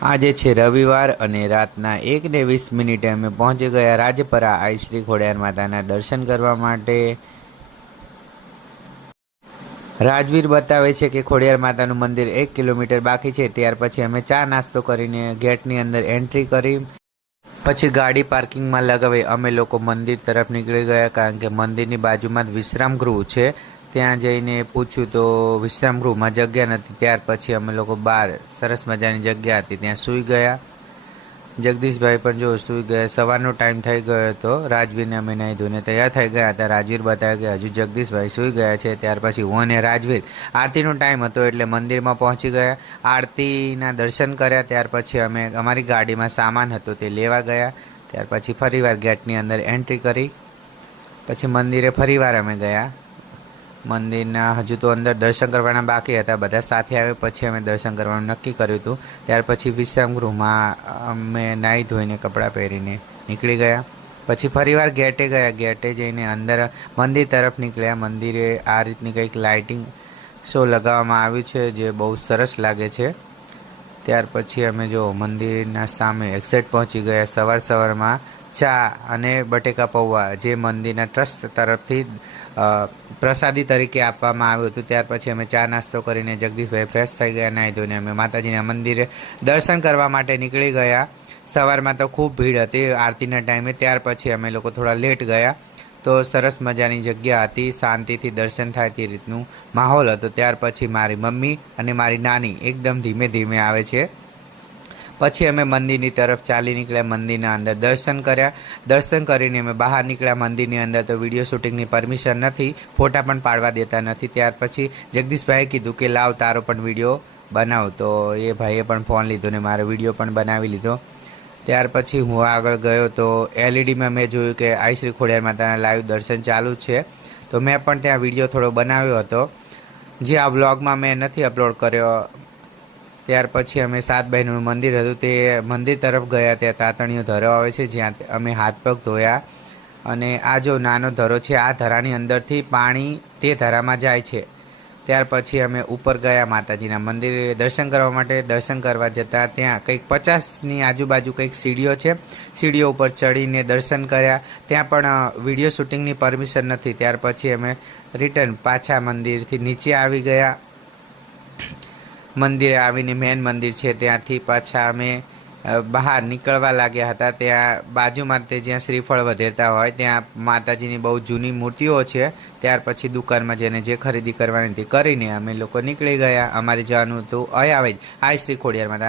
આજે છે રવિવાર અને રાતના એક ને વીસ મિનિટે અમે પહોંચી ગયા રાજપરા આઈ શ્રી ખોડિયાર માતાના દર્શન કરવા માટે. રાજવીર બતાવે છે કે ખોડિયાર માતાનું મંદિર એક કિલોમીટર બાકી છે, ત્યાર પછી અમે ચા નાસ્તો કરીને ગેટની અંદર એન્ટ્રી કરી. પછી ગાડી પાર્કિંગમાં લગાવી અમે લોકો મંદિર તરફ નીકળી ગયા, કારણ કે મંદિરની બાજુમાં જ વિશ્રામ ગૃહ છે. ત્યાં જઈને પૂછ્યું તો વિશ્રામ ગૃહમાં જગ્યા નથી. ત્યાર પછી અમે લોકો બહાર સરસ મજાની જગ્યા હતી. ત્યાં સૂઈ ગયા. જગદીશભાઈ પણ જો સૂઈ ગયા. સવારનો ટાઈમ થઈ ગયો હતો. રાજવીરને અમે નાહી ધોઈને તૈયાર થઈ ગયા હતા. રાજવીર બતાવ્યા કે હજુ જગદીશભાઈ સૂઈ ગયા છે. ત્યાર પછી હું અને રાજવીર આરતીનો ટાઈમ હતો એટલે મંદિરમાં પહોંચી ગયા. આરતીના દર્શન કર્યા. ત્યાર પછી અમે અમારી ગાડીમાં સામાન હતો તે લેવા ગયા. ત્યાર પછી ફરીવાર ગેટની અંદર એન્ટ્રી કરી. પછી મંદિરે ફરીવાર અમે ગયા. મંદિરના હજુ તો અંદર દર્શન કરવાના બાકી હતા. બધા સાથે આવે પછી અમે દર્શન કરવાનું નક્કી કર્યું હતું. ત્યાર પછી વિશ્રામ ગૃહમાં અમે નાહી ધોઈને કપડાં પહેરીને નીકળી ગયા. પછી ફરીવાર ગેટે ગયા. ગેટે જઈને અંદર મંદિર તરફ નીકળ્યા. મંદિરે આ રીતની કંઈક લાઇટિંગ શો લગાવવામાં આવ્યું છે જે બહુ સરસ લાગે છે. ત્યાર પછી અમે જો મંદિરના સામે એક્ઝેટ પહોંચી ગયા. સવાર સવારમાં ચા અને બટેકા પૌવા જે મંદિરના ટ્રસ્ટ તરફથી પ્રસાદી તરીકે આપવામાં આવ્યું હતું. ત્યાર પછી અમે ચા નાસ્તો કરીને જગદીશભાઈ ફ્રેશ થઈ ગયા નાહી ધોઈને અમે માતાજીના મંદિરે દર્શન કરવા માટે નીકળી ગયા. સવારમાં તો ખૂબ ભીડ હતી આરતીના ટાઈમે, ત્યાર પછી અમે લોકો થોડા લેટ ગયા. તો સરસ મજાની જગ્યા હતી, શાંતિથી દર્શન થાય તે રીતનું માહોલ હતો. ત્યાર પછી મારી મમ્મી અને મારી નાની એકદમ ધીમે ધીમે આવે છે. પછી અમે મંદિરની તરફ ચાલી નીકળ્યા, મંદિરના અંદર દર્શન કર્યા. દર્શન કરીને અમે બહાર નીકળ્યા, મંદિરની અંદર તો વીડિયો શૂટિંગની પરમિશન નથી, ફોટા પણ પાડવા દેતા નથી. ત્યાર પછી જગદીશભાઈએ કીધું કે, લાવ તારો પણ વીડિયો બનાવ. તો એ ભાઈએ પણ ફોન લીધો ને મારો વીડિયો પણ બનાવી લીધો. ત્યાર પછી હું આગળ ગયો તો એલઈડીમાં મેં જોયું કે આઈ શ્રી ખોડિયાર માતાના લાઈવ દર્શન ચાલુ છે. તો મેં પણ ત્યાં વીડિયો થોડો બનાવ્યો હતો. જે આ વ્લોગમાં મેં નથી અપલોડ કર્યો ત્યાર પછી અમે સાત બહેનોનું મંદિર હતું. તે મંદિર તરફ ગયા, ત્યાં તાતણીઓ ધરો આવે છે, જ્યાં અમે હાથ પગ ધોયા. અને આ જો નાનો ધરો છે, આ ધરાની અંદરથી પાણી તે ધરામાં જાય છે. ત્યાર પછી અમે ઉપર ગયા માતાજીના મંદિરે દર્શન કરવા માટે. દર્શન કરવા જતાં ત્યાં કંઈક પચાસની આજુબાજુ કંઈક સીડીઓ છે. સીડીઓ ઉપર ચડીને દર્શન કર્યા. ત્યાં પણ વીડિયો શૂટિંગની પરમિશન નથી. ત્યાર પછી અમે રિટર્ન પાછા મંદિરથી નીચે આવી ગયા. મંદિરે આવીને મેન મંદિર છે. ત્યાંથી પાછા અમે બહાર નીકળવા લાગ્યા હતા. ત્યાં બાજુમાં તે જ્યાં શ્રીફળ વધેરતા હોય, ત્યાં માતાજીની બહુ જૂની મૂર્તિઓ છે. ત્યાર પછી દુકાનમાં જઈને જે ખરીદી કરવાની હતી કરીને અમે લોકો નીકળી ગયા. અમારે જવાનું હતું અયાવેજ આ શ્રી ખોડિયાર માતા.